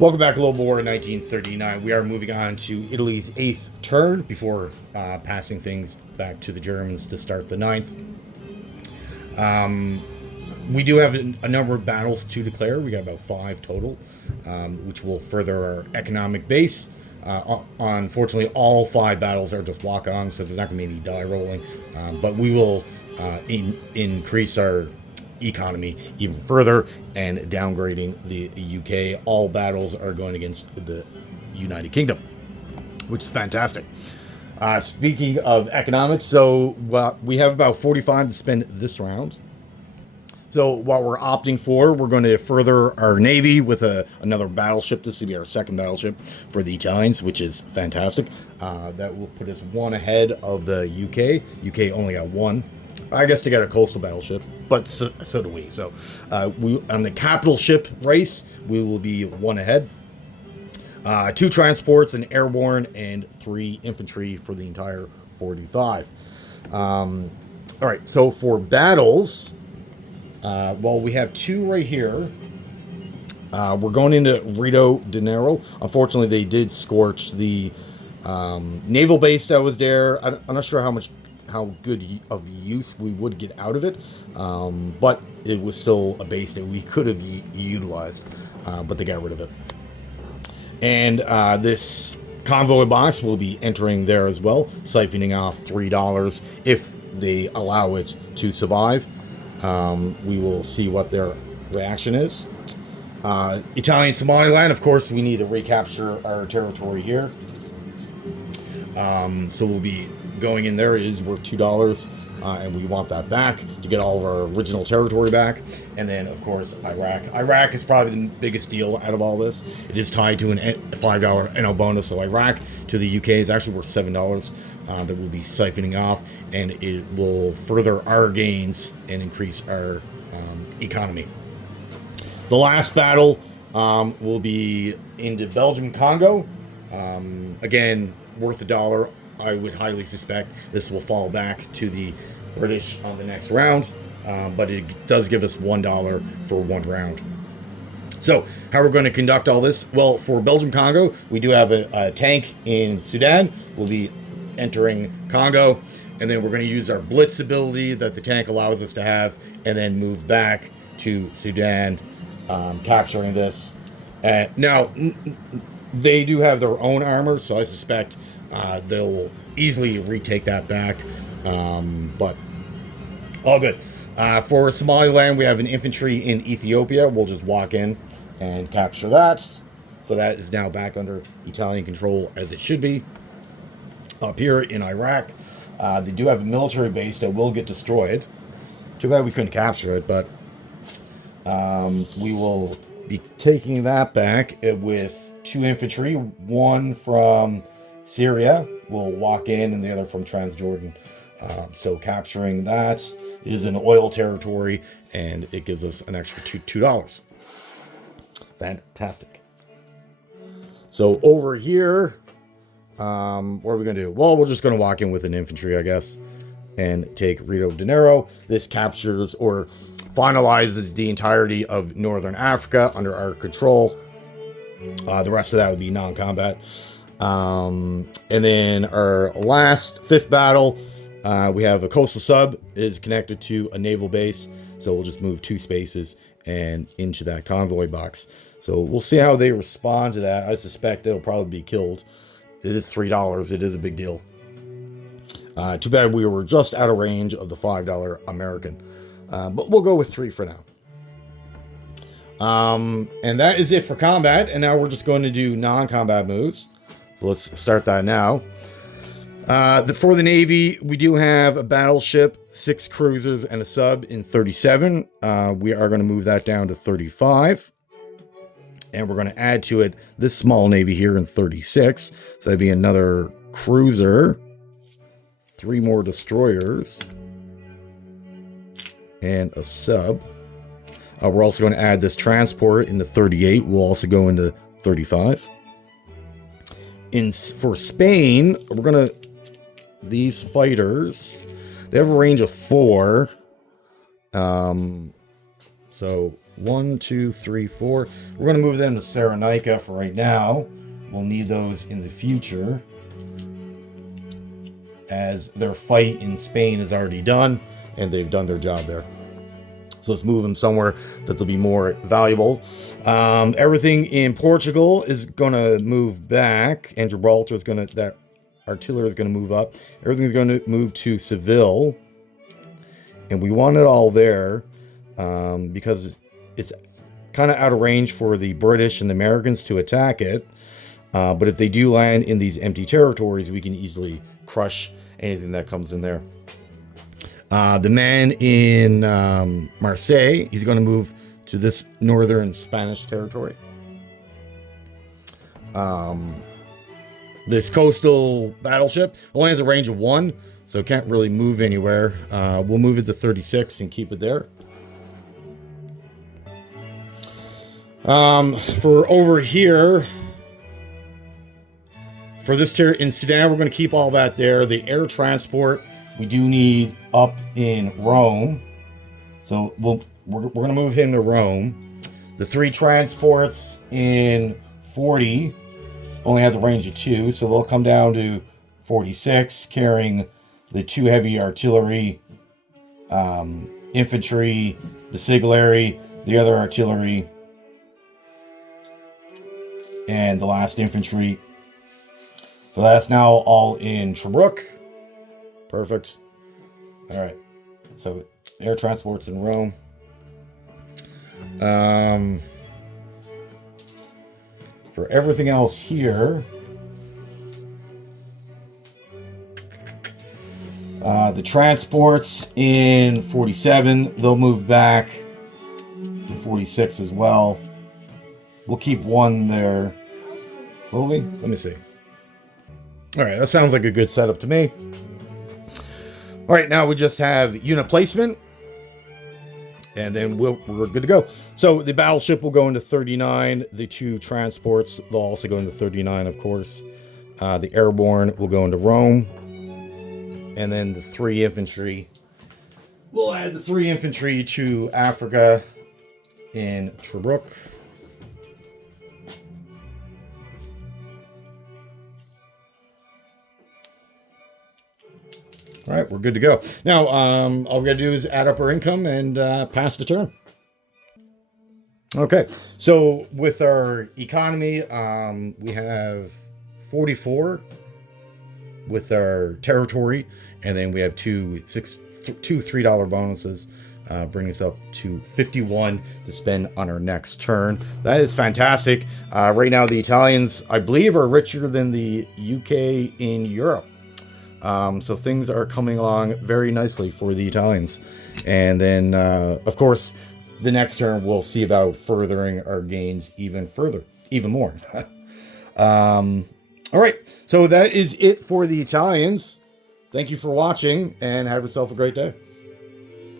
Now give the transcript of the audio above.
Welcome back, Global War 1939. We are moving on to Italy's 8th turn before passing things back to the Germans to start the ninth. We do have a number of battles to declare. We got about 5 total, which will further our economic base. Unfortunately, all 5 battles are just walk-ons, so there's not going to be any die rolling. But we will increase our economy even further and downgrading the UK. All battles are going against the United Kingdom, which is fantastic. Speaking of economics, so we have about 45 to spend this round. So what we're opting for, we're going to further our navy with another battleship. This will be our second battleship for the Italians, which is fantastic. That will put us 1 ahead of the UK. UK only got 1. I guess to get a coastal battleship, but so do we. So we on the capital ship race, we will be 1 ahead. 2 transports, an airborne, and 3 infantry for the entire 45. All right, so for battles, well, we have 2 right here. We're going into Rio de Janeiro. Unfortunately, they did scorch the naval base that was there. I'm not sure how good of use we would get out of it, but it was still a base that we could have utilized, but they got rid of it. And this convoy box will be entering there as well, siphoning off $3 if they allow it to survive. We will see what their reaction is. Italian Somaliland, of course, we need to recapture our territory here. So we'll be going in there. It is worth $2, and we want that back to get all of our original territory back. And then, of course, Iraq. Iraq is probably the biggest deal out of all this. It is tied to a $5 NO bonus, so Iraq to the UK is actually worth $7 that we'll be siphoning off, and it will further our gains and increase our economy. The last battle will be into Belgium, Congo. Again, worth $1. I would highly suspect this will fall back to the British on the next round, but it does give us $1 for 1 round. So, how we're going to conduct all this? Well, for Belgium, Congo, we do have a tank in Sudan. We'll be entering Congo, and then we're going to use our blitz ability that the tank allows us to have, and then move back to Sudan, capturing this. Now, they do have their own armor, so I suspect they'll easily retake that back, but all good. For Somaliland, we have an infantry in Ethiopia. We'll just walk in and capture that. So that is now back under Italian control, as it should be. Up here in Iraq, they do have a military base that will get destroyed. Too bad we couldn't capture it, but we will be taking that back with 2 infantry, 1 from Syria will walk in, and the other from Transjordan. So capturing that is an oil territory, and it gives us an extra $2. Fantastic. So over here, what are we going to do? Well, we're just going to walk in with an infantry, I guess, and take Rio de Janeiro. This captures or finalizes the entirety of Northern Africa under our control. The rest of that would be non-combat. And then our last 5th battle, we have a coastal sub is connected to a naval base, so we'll just move 2 spaces and into that convoy box. So we'll see how they respond to that. I suspect they'll probably be killed. It is $3. It is a big deal. Too bad we were just out of range of the $5 American, but we'll go with 3 for now. And that is it for combat. And now we're just going to do non-combat moves. So let's start that now. For the Navy, we do have a battleship, 6 cruisers, and a sub in 37. We are going to move that down to 35. And we're going to add to it this small Navy here in 36. So that'd be another cruiser, 3 more destroyers, and a sub. We're also going to add this transport into 38. We'll also go into 35. For Spain, we're going to... These fighters, they have a range of 4. So 1, 2, 3, 4. We're going to move them to Cyrenaica for right now. We'll need those in the future, as their fight in Spain is already done, and they've done their job there. So let's move them somewhere that they'll be more valuable. Everything in Portugal is going to move back, and Gibraltar is going to, that artillery is going to move up. Everything's going to move to Seville, and we want it all there because it's kind of out of range for the British and the Americans to attack it. But if they do land in these empty territories, we can easily crush anything that comes in there. The man in Marseille, he's going to move to this northern Spanish territory. This coastal battleship only has a range of 1, so it can't really move anywhere. We'll move it to 36 and keep it there. For over here, for this in Sudan, we're going to keep all that there. The air transport we do need up in Rome, so we're going to move him to Rome. The 3 transports in 40 only has a range of 2, so they'll come down to 46, carrying the 2 heavy artillery, infantry, the siglary, the other artillery, and the last infantry. So that's now all in Tobruk. Perfect. All right. So air transports in Rome. For everything else here, the transports in 47, they'll move back to 46 as well. We'll keep 1 there. Will we? Let me see. All right, that sounds like a good setup to me. All right, now we just have unit placement, and then we're good to go. So the battleship will go into 39. The 2 transports, they'll also go into 39, of course. The airborne will go into Rome. And then the 3 infantry, we'll add the 3 infantry to Africa in Tobruk. All right, we're good to go. Now, all we got to do is add up our income and pass the turn. Okay, so with our economy, we have 44 with our territory, and then we have two $3 bonuses, bringing us up to 51 to spend on our next turn. That is fantastic. Right now, the Italians, I believe, are richer than the UK in Europe. So things are coming along very nicely for the Italians. And then, of course, the next turn we'll see about furthering our gains even more. All right, so that is it for the Italians. Thank you for watching, and have yourself a great day.